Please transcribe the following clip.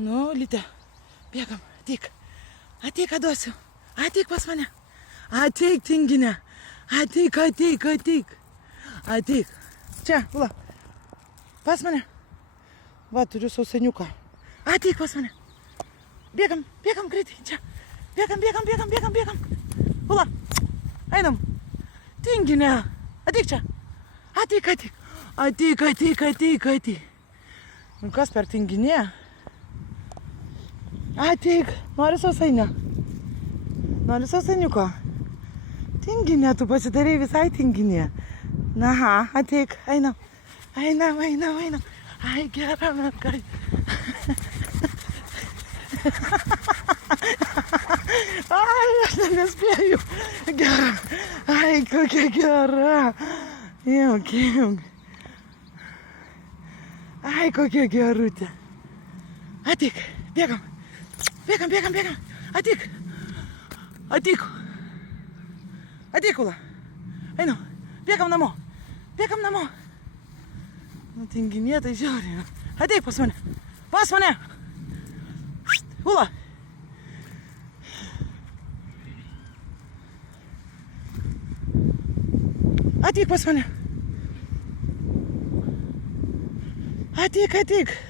Nu, Lyte, bėgam, ateik. Ateik, duosiu. Ateik pas mane. Ateik, tinginė. Ateik. Ateik. Čia, Ula. Pas mane. Va, turiu sausainiuką. Ateik pas mane. Bėgam greitai. Čia. Bėgam. Ula. Einam. Tinginė. Ateik čia. Ateik. Ateik. Nu kas per tinginė? Ateik. Nori sausainio? Nori sausainiuko? Tinginė, tu pasidarei visai tinginė. Na, ateik. Einam. Ai, gera mergaitė. Ai, aš nespėju. Gera. Ai, kokia gera. Jauk. Ai, kokia gerutė. Ateik, bėgam. Ateik. Ateik, Ula. Einu, bėgam namo. Nu, tinginė tai žiauriai. Ateik pas mane. Ula. Ateik pas mane. Ateik.